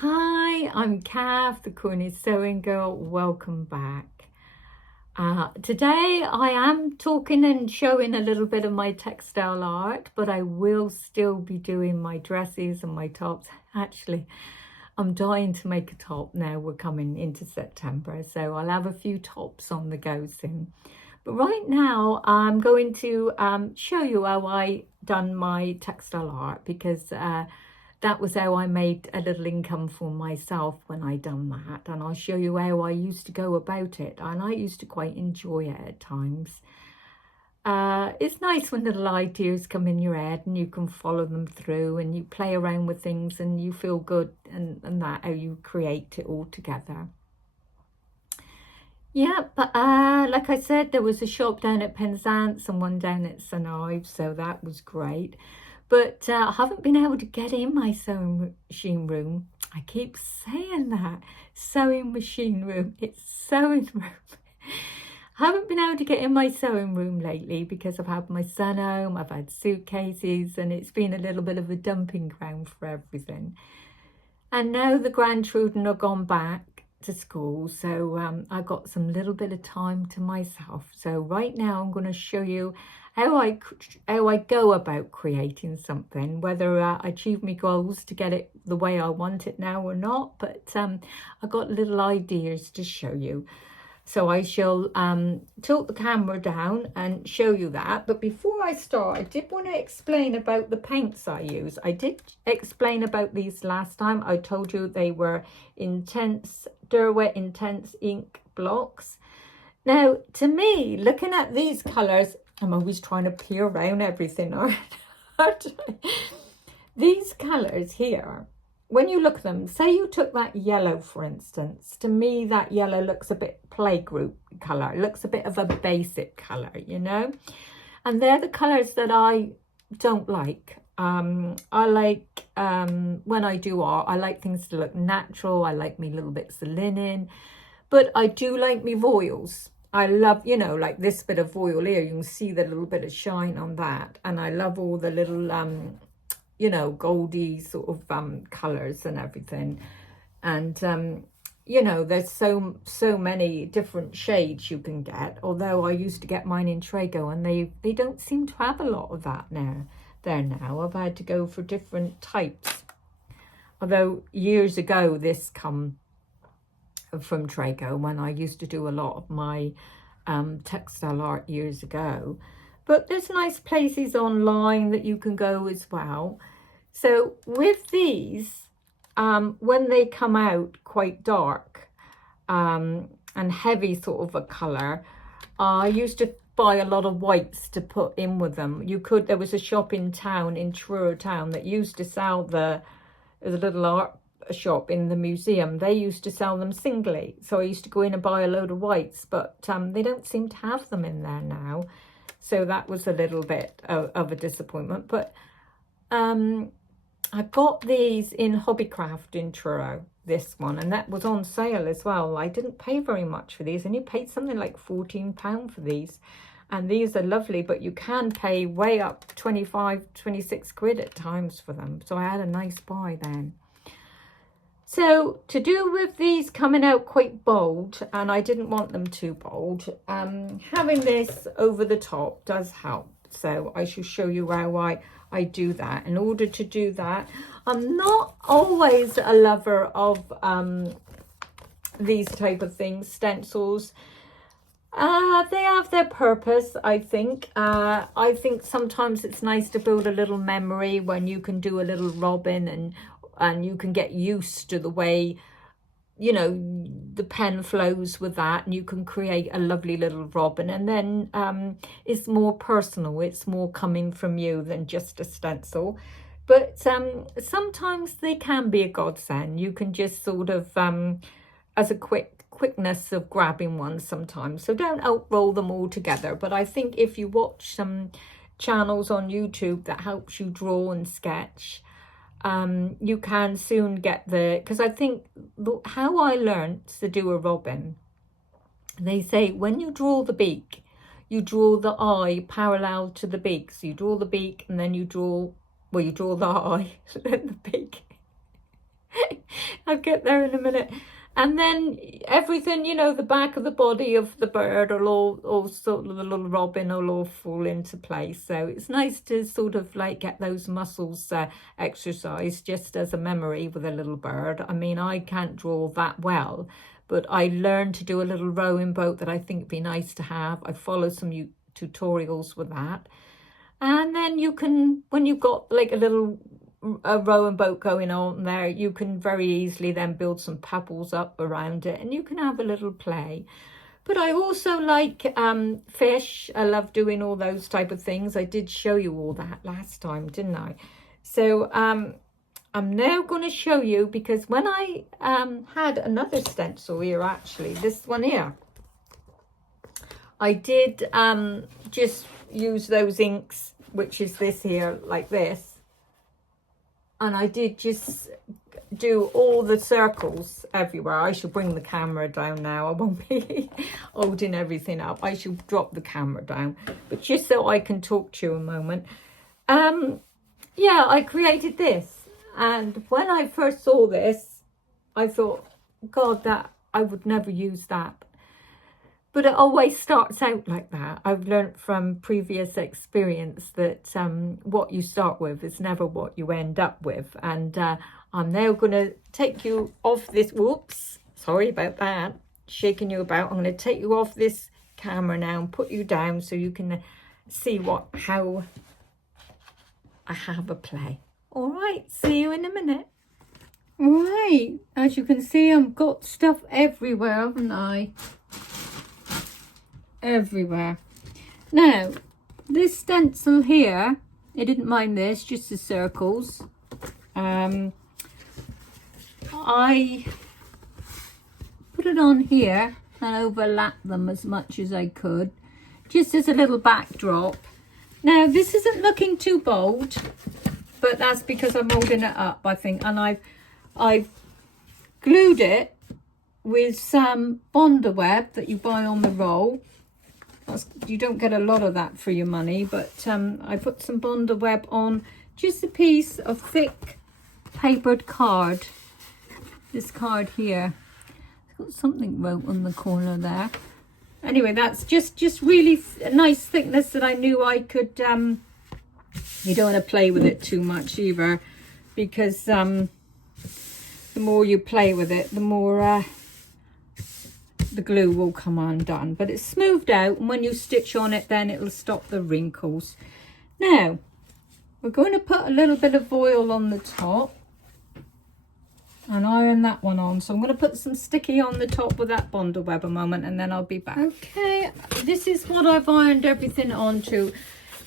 Hi, I'm Kath, the Cornish Sewing Girl. Welcome back. Today I am talking and showing a little bit of my textile art, but I will still be doing my dresses and my tops. Actually, I'm dying to make a top now. We're coming into September, so I'll have a few tops on the go soon. But right now I'm going to show you how I done my textile art because that was how I made a little income for myself when I done that, and I'll show you how I used to go about it, and I used to quite enjoy it at times. It's nice when little ideas come in your head and you can follow them through and you play around with things and you feel good and that how you create it all together. Yeah, but like I said, there was a shop down at Penzance and one down at St Ives, so that was great. But I haven't been able to get in my sewing machine room. I keep saying that. Sewing machine room. It's sewing room. I haven't been able to get in my sewing room lately because I've had my son home, I've had suitcases, and it's been a little bit of a dumping ground for everything. And now the grandchildren are gone back to school, so I got some little bit of time to myself. So right now I'm going to show you how I go about creating something, whether I achieve my goals to get it the way I want it now or not, but I got little ideas to show you. So I shall tilt the camera down and show you that. But before I start, I did want to explain about the paints I use. I did explain about these last time. I told you they were Derwent Intense ink blocks. Now, to me, looking at these colours, I'm always trying to peer around everything, aren't I? These colours here, when you look at them, say you took that yellow, for instance, to me that yellow looks a bit playgroup colour. It looks a bit of a basic colour, you know? And they're the colours that I don't like. I like, when I do art, I like things to look natural. I like me little bits of linen. But I do like me voiles. I love, you know, like this bit of voile here. You can see the little bit of shine on that. And I love all the little, you know, goldy sort of colours and everything. And, you know, there's so many different shades you can get. Although I used to get mine in Trago and they don't seem to have a lot of that now. I've had to go for different types. Although years ago this come from Trago when I used to do a lot of my textile art years ago. But there's nice places online that you can go as well. So with these, when they come out quite dark and heavy sort of a colour, I used to buy a lot of whites to put in with them. There was a shop in town, in Truro town, that used to sell the little art shop in the museum. They used to sell them singly, so I used to go in and buy a load of whites, but they don't seem to have them in there now, so that was a little bit of a disappointment. But I got these in Hobbycraft in Truro, this one, and that was on sale as well. I didn't pay very much for these, and you paid something like £14 for these. And these are lovely, but you can pay way up 25, 26 quid at times for them. So I had a nice buy then. So to do with these coming out quite bold, and I didn't want them too bold, having this over the top does help. So I shall show you how I do that. In order to do that, I'm not always a lover of these type of things, stencils. They have their purpose, I think. I think sometimes it's nice to build a little memory when you can do a little robin and you can get used to the way, you know, the pen flows with that, and you can create a lovely little robin. And then it's more personal. It's more coming from you than just a stencil. But sometimes they can be a godsend. You can just sort of, as a quickness of grabbing one sometimes. So don't outroll them all together. But I think if you watch some channels on YouTube that helps you draw and sketch, you can soon get because I think how I learned to do a robin, they say when you draw the beak, you draw the eye parallel to the beak. So you draw the beak and then you draw the eye, then the beak. I'll get there in a minute. And then everything, you know, the back of the body of the bird will all sort of, the little robin will all fall into place. So it's nice to sort of like get those muscles exercised just as a memory with a little bird. I mean, I can't draw that well, but I learned to do a little rowing boat that I think would be nice to have. I follow some tutorials with that. And then you can, when you've got like a rowing boat going on there, you can very easily then build some pebbles up around it and you can have a little play. But I also like fish. I love doing all those type of things. I did show you all that last time, didn't I? So I'm now going to show you, because when I had another stencil here, actually this one here, I did just use those inks, which is this here, like this. And I did just do all the circles everywhere. I should bring the camera down now. I won't be holding everything up. I should drop the camera down. But just so I can talk to you a moment. Yeah, I created this. And when I first saw this, I thought, God, that I would never use that. But it always starts out like that. I've learned from previous experience that what you start with is never what you end up with. And I'm now going to take you off this, whoops, sorry about that, shaking you about. I'm going to take you off this camera now and put you down so you can see how I have a play. All right, see you in a minute. Right, as you can see, I've got stuff everywhere, haven't I? Everywhere. Now, this stencil here, I didn't mind this, just the circles. I put it on here and overlap them as much as I could, just as a little backdrop. Now, this isn't looking too bold, but that's because I'm holding it up, I think, and I've glued it with some Bonder web that you buy on the roll. You don't get a lot of that for your money, but I put some Bonder web on just a piece of thick papered card. This card here, it's got something wrote on the corner there. Anyway, that's just really a nice thickness that I knew I could. You don't want to play with it too much either, because the more you play with it, the more the glue will come undone. But it's smoothed out, and when you stitch on it, then it'll stop the wrinkles. Now we're going to put a little bit of voile on the top and iron that one on. So I'm going to put some sticky on the top with that Bonder web a moment, and then I'll be back. Okay, this is what I've ironed everything onto.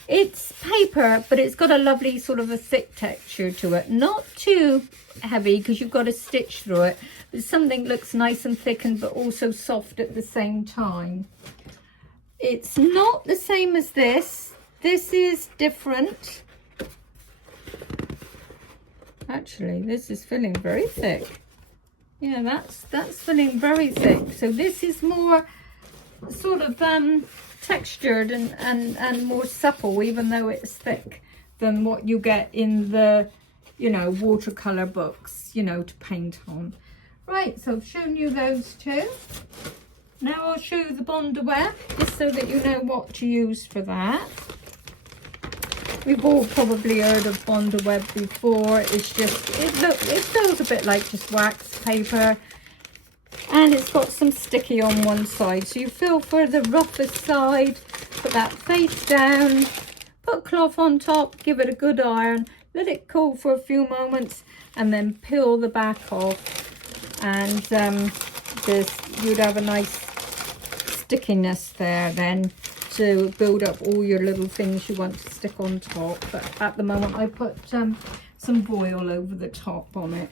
It's paper, but it's got a lovely sort of a thick texture to it. Not too heavy, because you've got to stitch through it. But something looks nice and thickened, but also soft at the same time. It's not the same as this. This is different. Actually, this is feeling very thick. Yeah, that's feeling very thick. So this is more sort of textured and more supple, even though it's thick, than what you get in the, you know, watercolor books, you know, to paint on. Right, so I've shown you those two. Now I'll show you the Bonder web, just so that you know what to use for that. We've all probably heard of Bonder web before. It's just, it feels a bit like just wax paper. And it's got some sticky on one side. So you feel for the roughest side, put that face down, put cloth on top, give it a good iron, let it cool for a few moments, and then peel the back off. And you'd have a nice stickiness there then to build up all your little things you want to stick on top. But at the moment I put some voile over the top on it.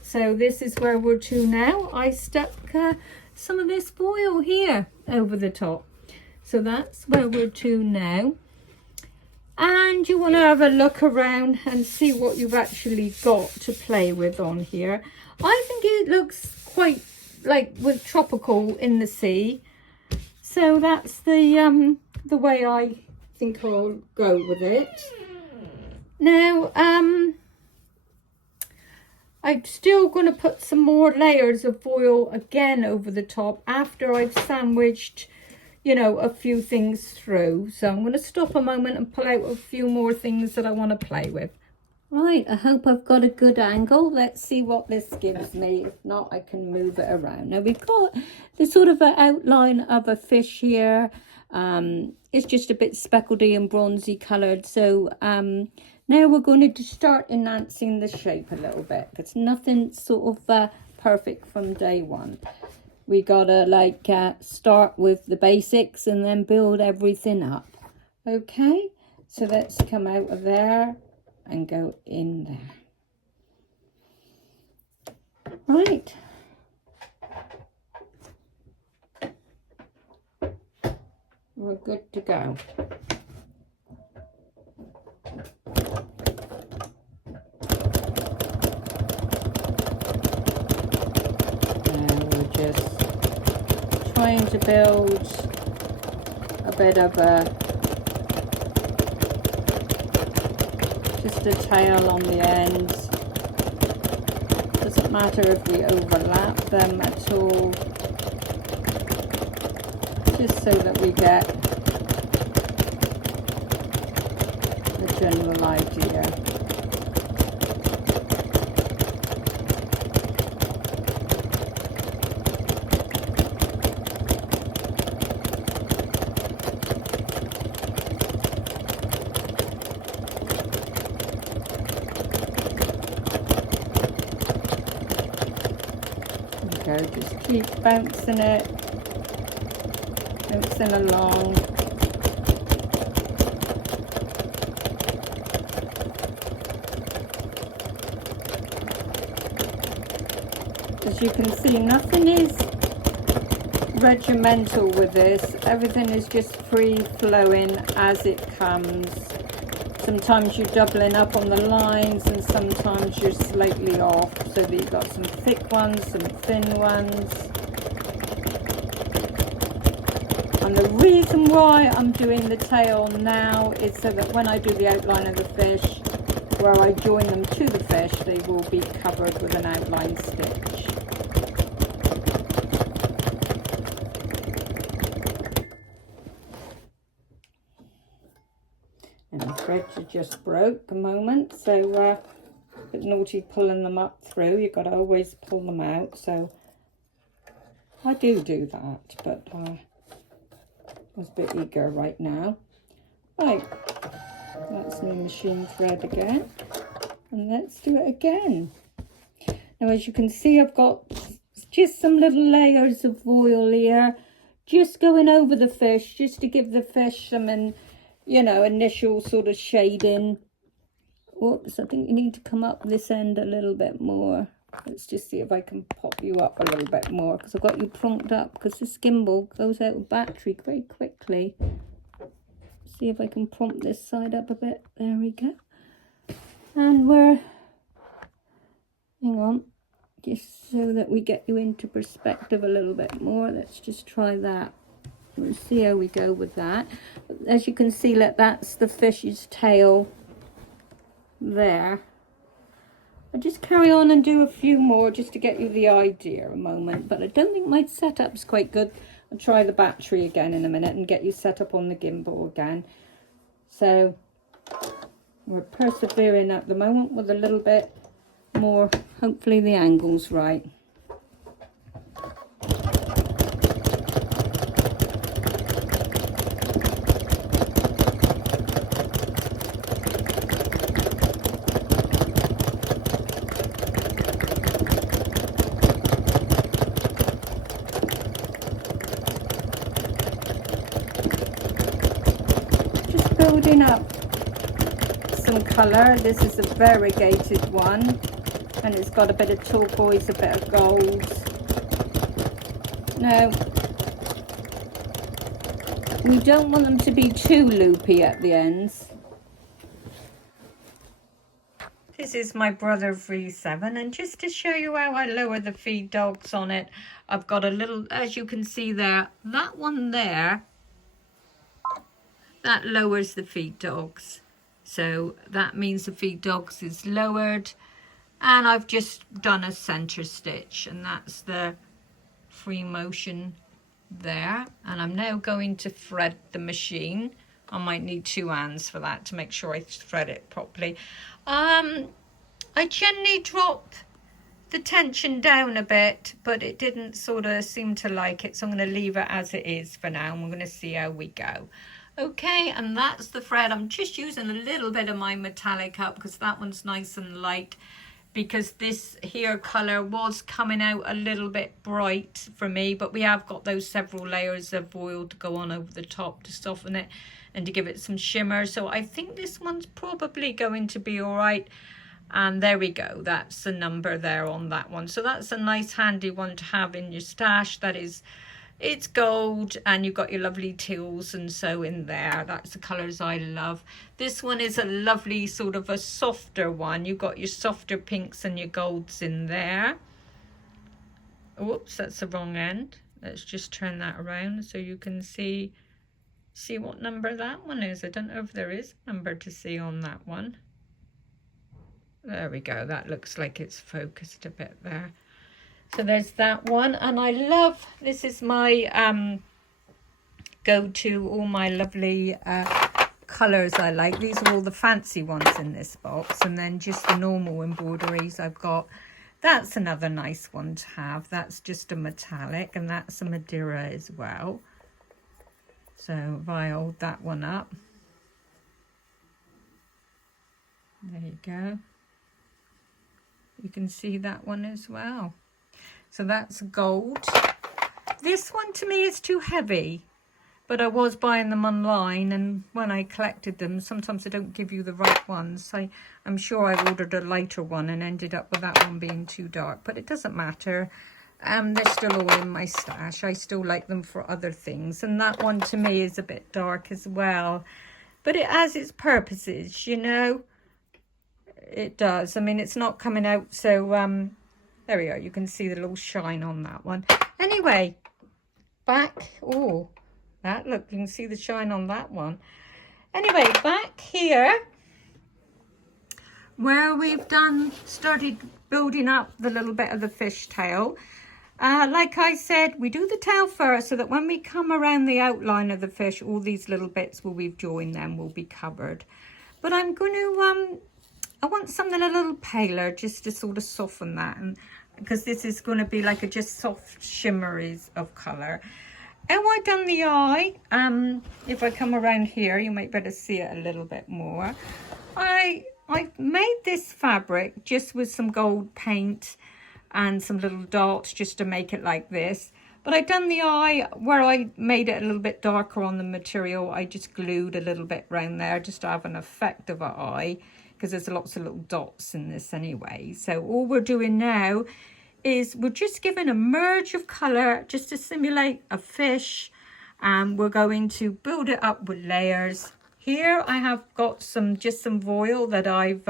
So this is where we're to now. I stuck some of this voile here over the top. So that's where we're to now. And you want to have a look around and see what you've actually got to play with on here. I think it looks quite like with tropical in the sea. So that's the way I think I'll go with it. Now, I'm still going to put some more layers of foil again over the top after I've sandwiched, you know, a few things through. So I'm going to stop a moment and pull out a few more things that I want to play with. Right, I hope I've got a good angle. Let's see what this gives me. If not, I can move it around. Now we've got the sort of an outline of a fish here. It's just a bit speckledy and bronzy coloured. So now we're going to start enhancing the shape a little bit. Because nothing sort of perfect from day one. We gotta like start with the basics and then build everything up. Okay, so let's come out of there and go in there. Right. We're good to go. Now we're just trying to build a bit of just a tail on the ends. Doesn't matter if we overlap them at all, just so that we get the general idea. Just keep bouncing it, bouncing along. As you can see, nothing is regimental with this. Everything is just free flowing as it comes. Sometimes you're doubling up on the lines and sometimes you're slightly off, so that you've got some thick ones, some thin ones. And the reason why I'm doing the tail now is so that when I do the outline of the fish, where I join them to the fish, they will be covered with an outline stitch. And the threads are just broke a moment, so a bit naughty pulling them up through. You've got to always pull them out, so I do that, but I was a bit eager right now. Right, that's my machine thread again, and let's do it again. Now, as you can see, I've got just some little layers of voile here, just going over the fish, just to give the fish some, you know, initial sort of shading. Whoops, I think you need to come up this end a little bit more. Let's just see if I can pop you up a little bit more, because I've got you plonked up, because this gimbal goes out of battery very quickly. See if I can prompt this side up a bit. There we go. And we're, hang on, just so that we get you into perspective a little bit more. Let's just try that. We'll see how we go with that. As you can see, look, that's the fish's tail there. I'll just carry on and do a few more just to get you the idea a moment, but I don't think my setup's quite good. I'll try the battery again in a minute and get you set up on the gimbal again. So we're persevering at the moment with a little bit more, hopefully the angle's right. Building up some colour. This is a variegated one, and it's got a bit of turquoise, a bit of gold. Now, we don't want them to be too loopy at the ends. This is my Brother V7, and just to show you how I lower the feed dogs on it, I've got a little, as you can see there, that one there, that lowers the feed dogs. So that means the feed dogs is lowered. And I've just done a center stitch, and that's the free motion there. And I'm now going to thread the machine. I might need 2 hands for that to make sure I thread it properly. I gently dropped the tension down a bit, but it didn't sort of seem to like it, so I'm going to leave it as it is for now, and we're going to see how we go. Okay, and that's the thread. I'm just using a little bit of my metallic up because that one's nice and light, because this here color was coming out a little bit bright for me, but we have got those several layers of voile to go on over the top to soften it and to give it some shimmer. So I think this one's probably going to be all right. And there we go, that's the number there on that one. So that's a nice handy one to have in your stash. That is, it's gold, and you've got your lovely teals and so in there. That's the colours I love. This one is a lovely sort of a softer one. You've got your softer pinks and your golds in there. Oops, that's the wrong end. Let's just turn that around so you can see what number that one is. I don't know if there is a number to see on that one. There we go, that looks like it's focused a bit there. So there's that one, and I love, this is my go-to, all my lovely colours I like. These are all the fancy ones in this box, and then just the normal embroideries I've got. That's another nice one to have. That's just a metallic, and that's a Madeira as well. So if I hold that one up, there you go. You can see that one as well. So that's gold. This one to me is too heavy, but I was buying them online, and when I collected them, sometimes they don't give you the right ones. I'm sure I ordered a lighter one and ended up with that one being too dark, but it doesn't matter. They're still all in my stash. I still like them for other things, and that one to me is a bit dark as well, but it has its purposes, you know. It does. I mean, it's not coming out, so there we are. You can see the little shine on that one. Anyway, back. Oh, that, look, you can see the shine on that one. Anyway, back here where we've started building up the little bit of the fishtail. Like I said, we do the tail first so that when we come around the outline of the fish, all these little bits where we've joined them will be covered. But I'm going to I want something a little paler just to sort of soften that, and because this is going to be like a just soft shimmeries of colour. And I've done the eye. If I come around here, you might better see it a little bit more. I've made this fabric just with some gold paint and some little dots just to make it like this. But I've done the eye where I made it a little bit darker on the material. I just glued a little bit around there just to have an effect of an eye, because there's lots of little dots in this anyway. So all we're doing now is we're just giving a merge of colour just to simulate a fish, and we're going to build it up with layers. Here I have got just some voile that I've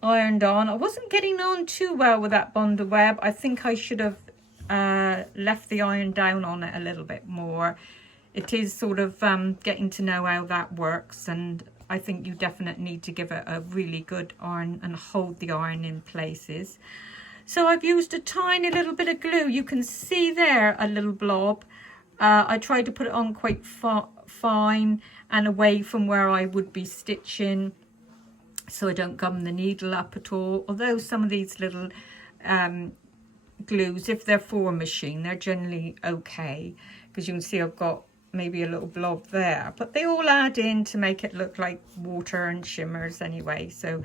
ironed on. I wasn't getting on too well with that bonder web. I think I should have left the iron down on it a little bit more. It is sort of getting to know how that works, and I think you definitely need to give it a really good iron and hold the iron in places. So I've used a tiny little bit of glue. You can see there a little blob. I tried to put it on quite fine and away from where I would be stitching, so I don't gum the needle up at all. Although some of these little glues, if they're for a machine, they're generally okay, because you can see I've got maybe a little blob there, but they all add in to make it look like water and shimmers anyway, so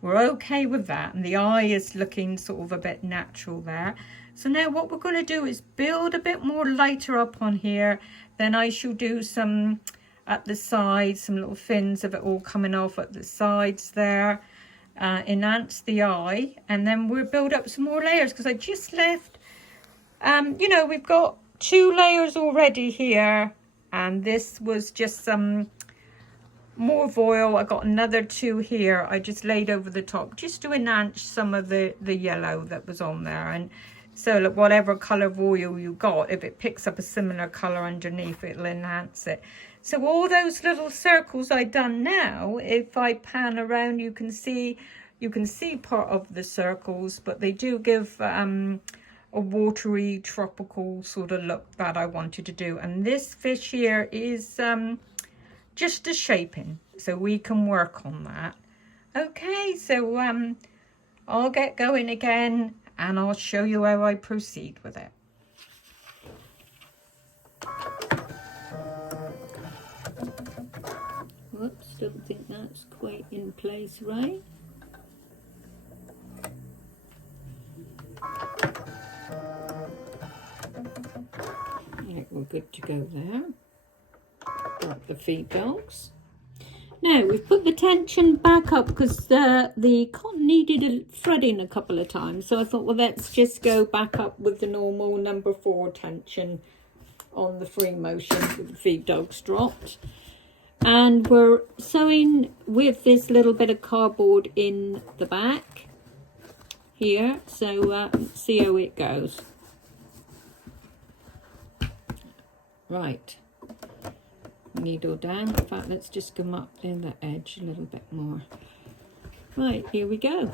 we're okay with that. And the eye is looking sort of a bit natural there. So now what we're going to do is build a bit more lighter up on here. Then I shall do some at the sides, some little fins of it all coming off at the sides there, enhance the eye, and then we'll build up some more layers, because I just left you know, we've got 2 layers already here, and this was just some more voile. I got another 2 here I just laid over the top just to enhance some of the yellow that was on there. And so look, whatever color voile you got, if it picks up a similar color underneath, it'll enhance it. So all those little circles I done now, if I pan around, you can see you can see part of the circles, but they do give a watery, tropical sort of look that I wanted to do. And this fish here is just a shaping, so we can work on that. Okay, so I'll get going again and I'll show you how I proceed with it. Whoops, don't think that's quite in place right. Right, we're good to go there. Got the feed dogs. Now we've put the tension back up because the cotton needed a threading a couple of times, so I thought, well, let's just go back up with the normal number 4 tension on the free motion with the feed dogs dropped. And we're sewing with this little bit of cardboard in the back here, so let's see how it goes. Right, needle down. In fact, let's just come up in the edge a little bit more. Right, here we go.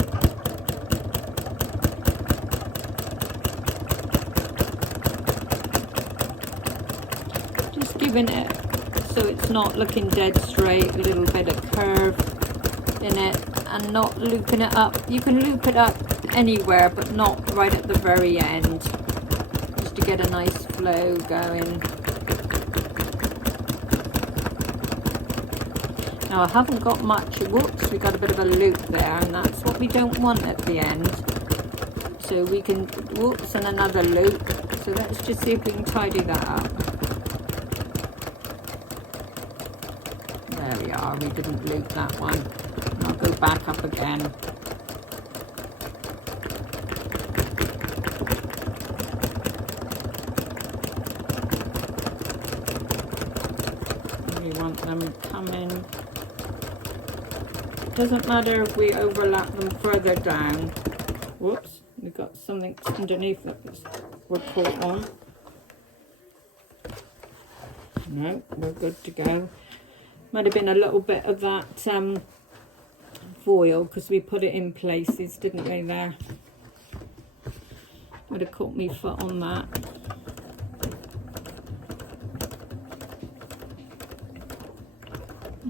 Just giving it so it's not looking dead straight, a little bit of curve in it, and not looping it up. You can loop it up anywhere, but not right at the very end, just to get a nice flow going. Now I haven't got much, whoops, we got a bit of a loop there, and that's what we don't want at the end. So we can, whoops, and another loop. So let's just see if we can tidy that up. There we are, we didn't loop that one. And I'll go back up again. We want them coming. It doesn't matter if we overlap them further down. Whoops, we've got something underneath that we're caught on. No, we're good to go. Might have been a little bit of that voile because we put it in places, didn't we, there? Would have caught me foot on that.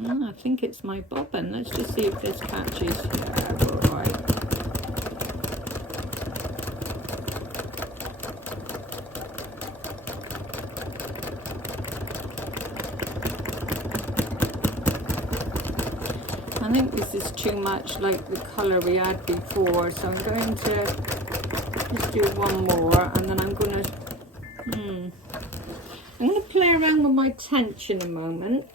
I think it's my bobbin. Let's just see if this catches. Yeah, we're all right. I think this is too much like the colour we had before, so I'm going to just do one more, and then I'm going to play around with my tension a moment.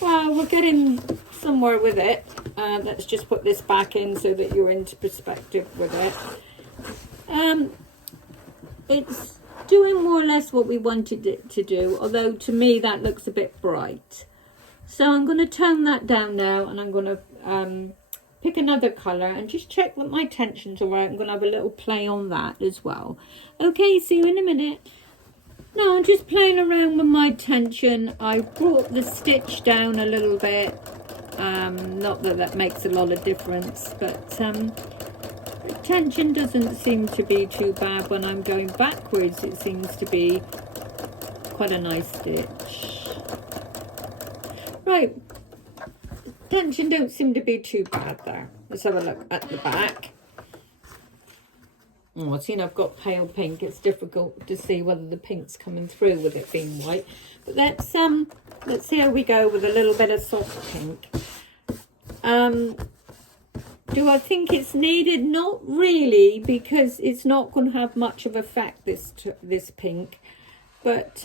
Well, we're getting somewhere with it. Let's just put this back in so that you're into perspective with it. It's doing more or less what we wanted it to do, although to me that looks a bit bright. So I'm going to tone that down now, and I'm going to pick another colour and just check that my tension's all right. I'm going to have a little play on that as well. Okay, see you in a minute. No, I'm just playing around with my tension. I brought the stitch down a little bit. Not that that makes a lot of difference, but the tension doesn't seem to be too bad when I'm going backwards. It seems to be quite a nice stitch. Right, tension don't seem to be too bad there. Let's have a look at the back. Oh, I've seen I've got pale pink. It's difficult to see whether the pink's coming through with it being white. But let's see how we go with a little bit of soft pink. Do I think it's needed? Not really, because it's not going to have much of effect, this pink. But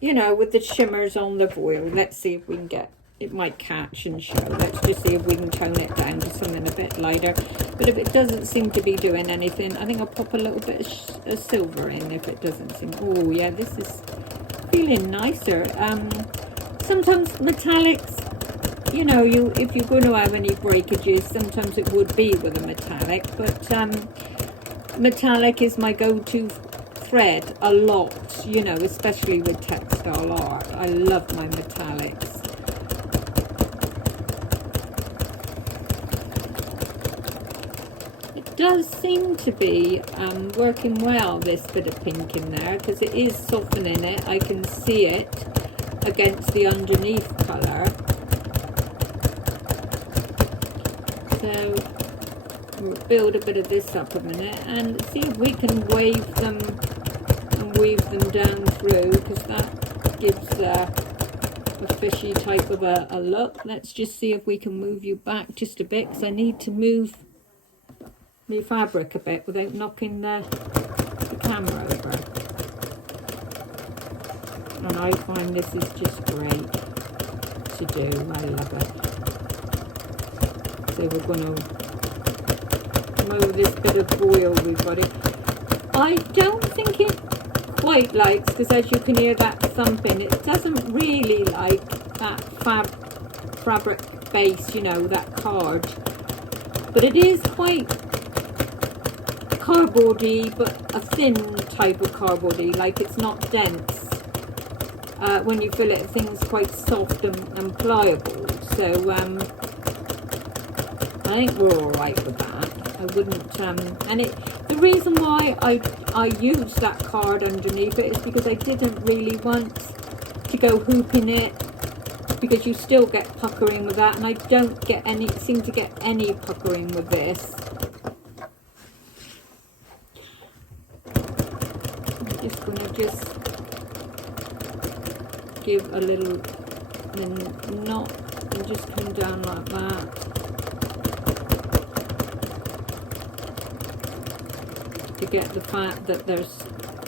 you know, with the shimmers on the voile, let's see if we can get, it might catch and show. Let's just see if we can tone it down to something a bit lighter. But if it doesn't seem to be doing anything, I think I'll pop a little bit of silver in if it doesn't seem. Oh yeah, this is feeling nicer. Sometimes metallics, you know, if you're going to have any breakages, sometimes it would be with a metallic. But metallic is my go-to thread a lot, you know, especially with textile art. I love my metallics. It does seem to be working well, this bit of pink in there, because it is softening it. I can see it against the underneath colour. So we'll build a bit of this up a minute and see if we can wave them and weave them down through, because that gives a fishy type of a look. Let's just see if we can move you back just a bit, because I need to move the fabric a bit without knocking the camera over. And I find this is just great to do. I love it. So we're going to move this bit of voile we've got it. I don't think it quite likes, because as you can hear that thumping, it doesn't really like that fabric base, you know, that card. But it is quite cardboardy, but a thin type of cardboardy, like it's not dense. When you feel it, things quite soft and pliable. So I think we're all right with that. I wouldn't, and the reason why I used that card underneath it is because I didn't really want to go hooping it, because you still get puckering with that, and I don't get any, seem to get any puckering with this. I'm just going to give a little knot and just come down like that. To get the fact that there's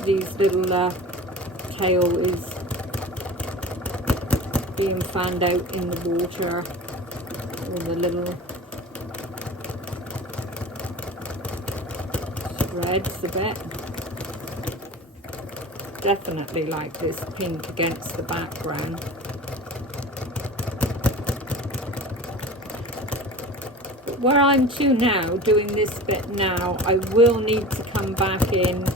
these little tail is being fanned out in the water, or the little threads a bit. Definitely like this pink against the background. But where I'm to now, doing this bit now, I will need to come back in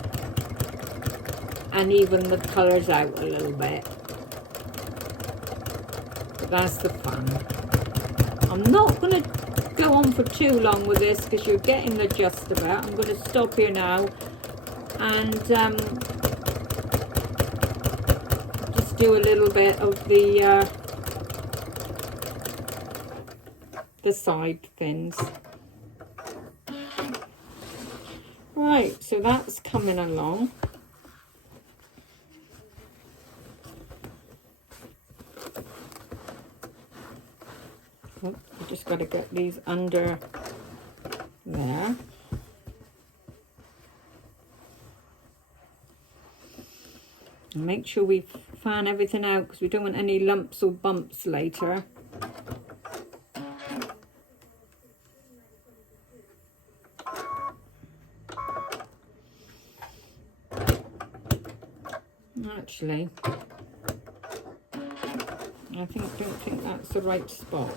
and even the colours out a little bit. But that's the fun. I'm not going to go on for too long with this, because you're getting the gist of it. I'm going to stop here now and just do a little bit of the side fins. Right, so that's coming along. Oh, I just got to get these under there. And make sure we fan everything out, because we don't want any lumps or bumps later. Actually, I don't think that's the right spot.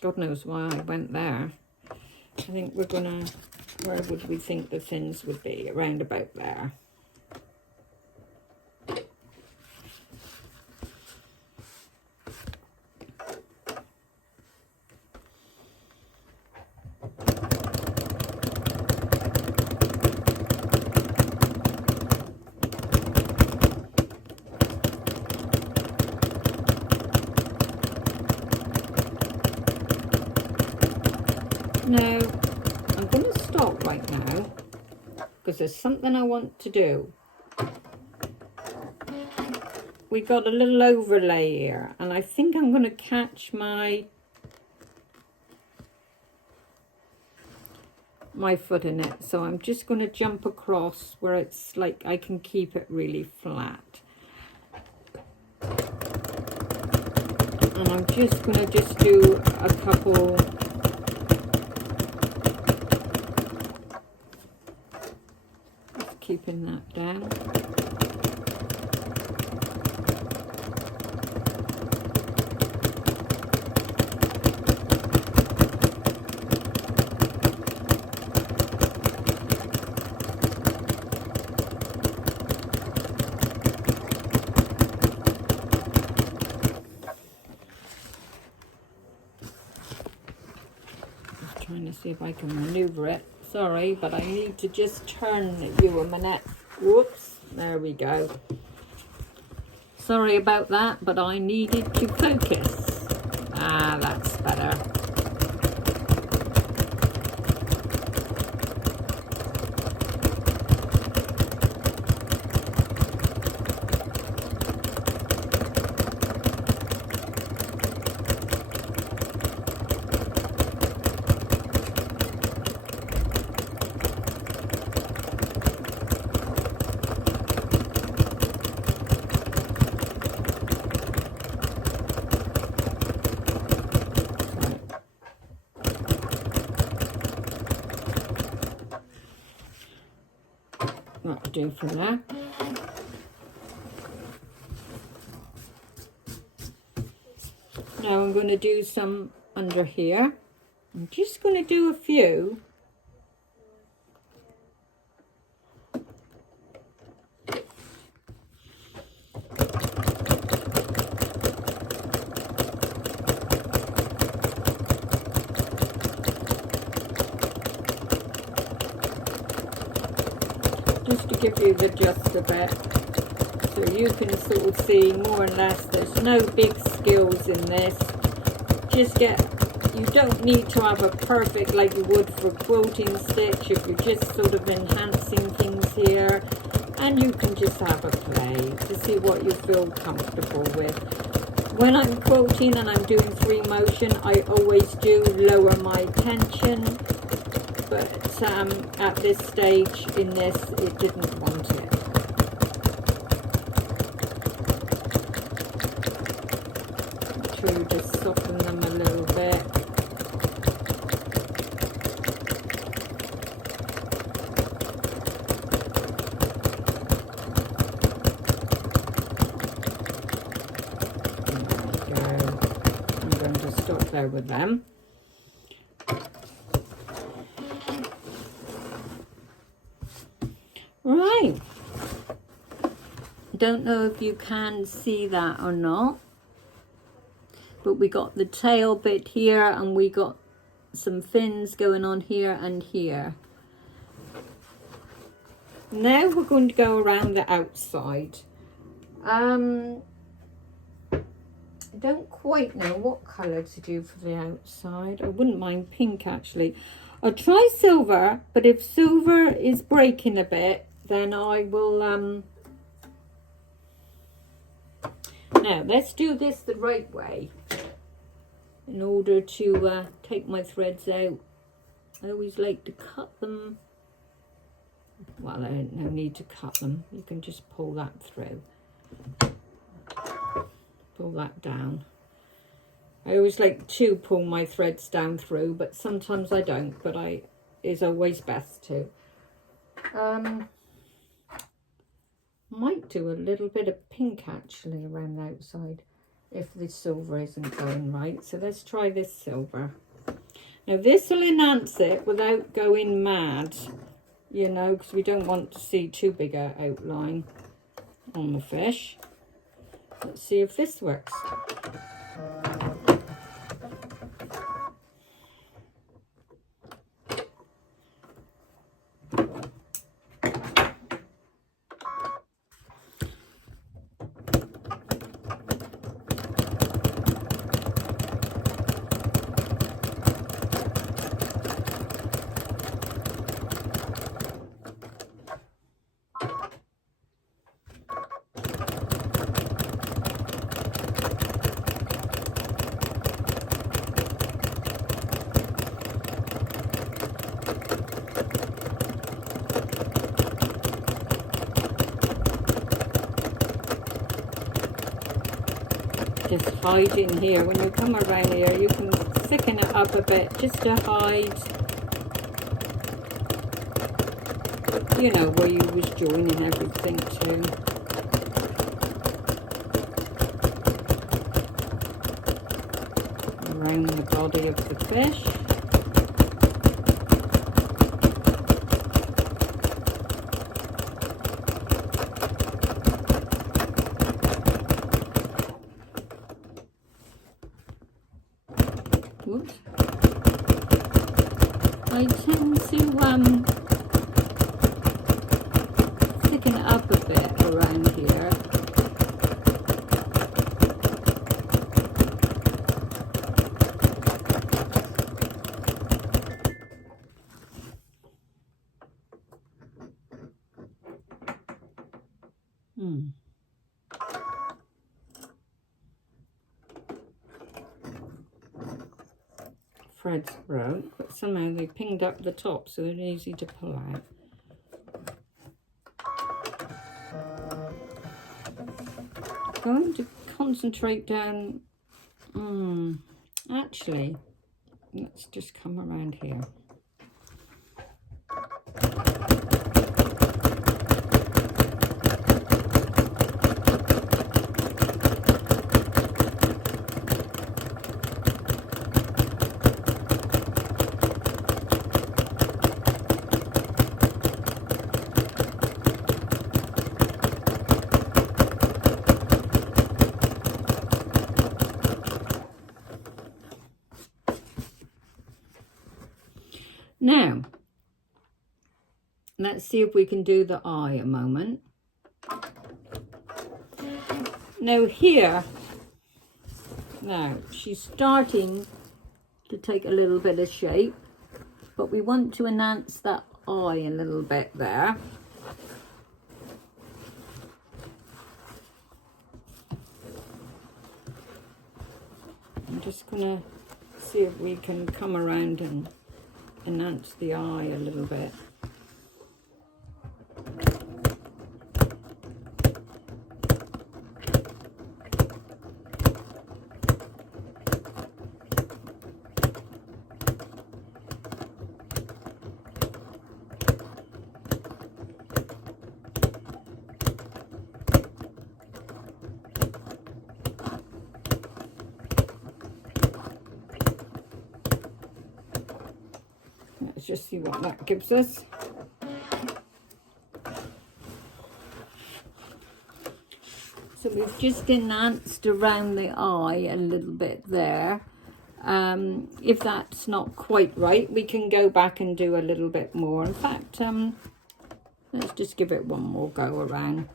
God knows why I went there. I think we're gonna, where would we think the fins would be? Around about there. Now, I'm going to stop right now, because there's something I want to do. We got a little overlay here, and I think I'm going to catch my foot in it. So I'm just going to jump across where it's like I can keep it really flat. And I'm just going to do a couple keeping that down. trying to see if I can maneuver it. Sorry, but I need to just turn you a minute. Whoops, there we go. Sorry about that, but I needed to focus. Ah, that's better. That'll do for now. Now I'm going to do some under here. I'm just going to do a few. Just to give you the gist of it, so you can sort of see more or less. There's no big skills in this. You don't need to have a perfect like you would for quilting stitch if you're just sort of enhancing things here, and you can just have a play to see what you feel comfortable with. When I'm quilting and I'm doing free motion, I always do lower my tension. But at this stage in this, it didn't want it. Make sure you just soften them a little bit. There we go. I'm going to stop there with them. Right, don't know if you can see that or not, but we got the tail bit here and we got some fins going on here and here. Now we're going to go around the outside. I don't quite know what colour to do for the outside. I wouldn't mind pink actually. I'll try silver, but if silver is breaking a bit, then I will, now let's do this the right way in order to take my threads out. I always like to cut them. Well, I don't no need to cut them. You can just pull that through. Pull that down. I always like to pull my threads down through, but sometimes I don't, but it's always best to. Might do a little bit of pink actually around the outside if the silver isn't going right. So let's try this silver. Now this will enhance it without going mad, you know, because we don't want to see too big an outline on the fish. Let's see if this works. Just hide in here. When you come around here, you can thicken it up a bit just to hide, you know, where you was joining everything to. Around the body of the fish. Oops. I tend to thicken it up a bit around here. Threads broke, but somehow they pinged up the top so they're easy to pull out. Going to concentrate down, actually, let's just come around here. Now, let's see if we can do the eye a moment. Now here, now she's starting to take a little bit of shape, but we want to enhance that eye a little bit there. I'm just gonna see if we can come around and enhance the eye a little bit. Let's just see what that gives us. So we've just enhanced around the eye a little bit there. If that's not quite right, we can go back and do a little bit more. In fact, let's just give it one more go around.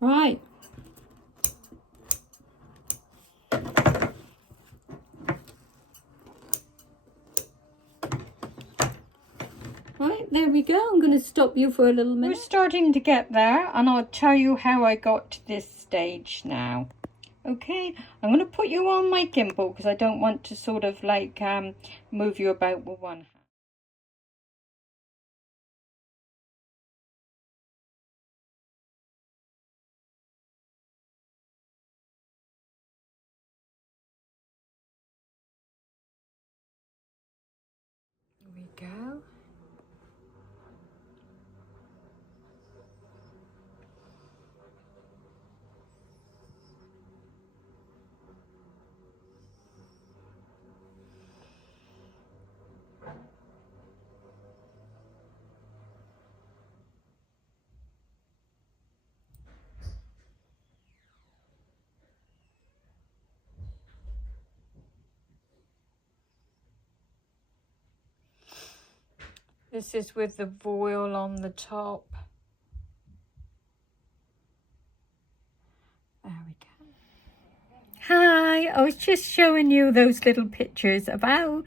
Right. Right, there we go. I'm going to stop you for a little minute. We're starting to get there, and I'll tell you how I got to this stage now. Okay, I'm going to put you on my gimbal because I don't want to sort of like move you about with one hand. Here we go. This is with the voile on the top. There we go. Hi, I was just showing you those little pictures of how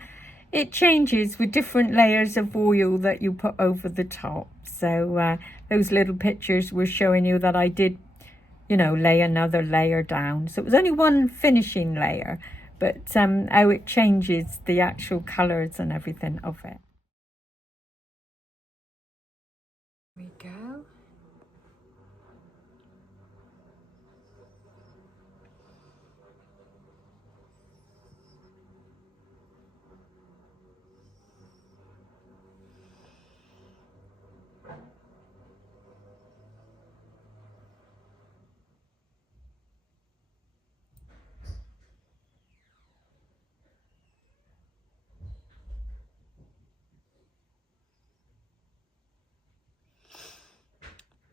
it changes with different layers of voile that you put over the top. So those little pictures were showing you that I did, you know, lay another layer down. So it was only one finishing layer, but how it changes the actual colours and everything of it. There we go.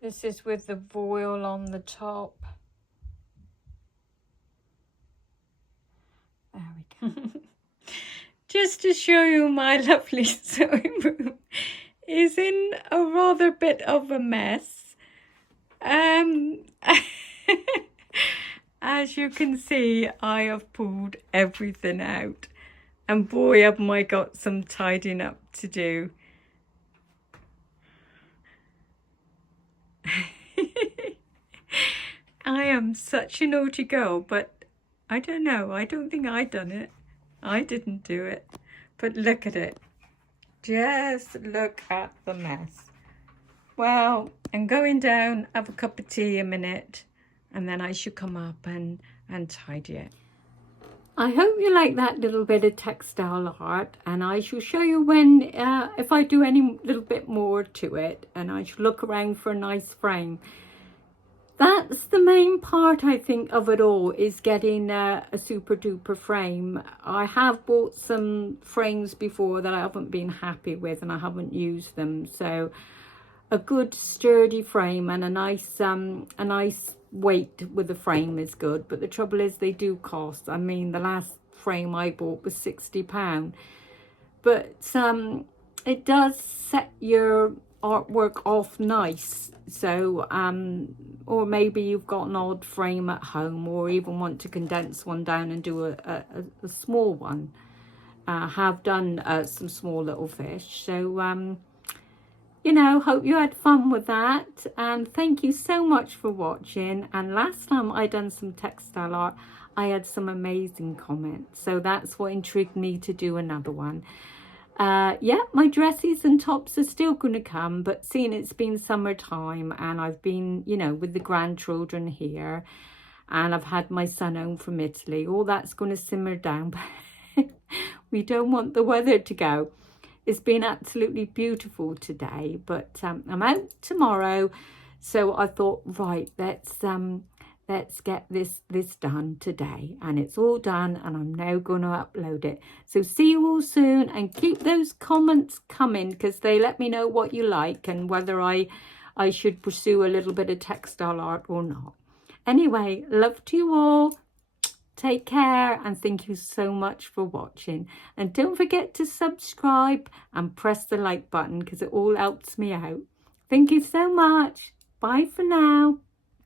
This is with the voile on the top. just to show you my lovely sewing room is in a rather bit of a mess. As you can see, I have pulled everything out, and boy have I got some tidying up to do. I am such a naughty girl, but I don't know, I don't think I done it. I didn't do it, but look at it. Just look at the mess. Well, I'm going down, have a cup of tea a minute, and then I should come up and tidy it. I hope you like that little bit of textile art, and I shall show you when, if I do any little bit more to it, and I shall look around for a nice frame. That's the main part, I think, of it all, is getting a super duper frame. I have bought some frames before that I haven't been happy with, and I haven't used them. So a good sturdy frame and a nice weight with the frame is good. But the trouble is they do cost. I mean, the last frame I bought was £60. But it does set your artwork off nice. So or maybe you've got an odd frame at home, or even want to condense one down and do a small one. Have done some small little fish. So you know, hope you had fun with that, and thank you so much for watching. And last time I done some textile art, I had some amazing comments, so that's what intrigued me to do another one. Yeah, my dresses and tops are still going to come, but seeing it's been summertime and I've been, you know, with the grandchildren here, and I've had my son home from Italy, all that's going to simmer down. We don't want the weather to go. It's been absolutely beautiful today, but I'm out tomorrow, so I thought, right, let's get this done today, and it's all done, and I'm now going to upload it. So see you all soon, and keep those comments coming, because they let me know what you like and whether I should pursue a little bit of textile art or not. Anyway, love to you all. Take care, and thank you so much for watching. And don't forget to subscribe and press the like button, because it all helps me out. Thank you so much. Bye for now.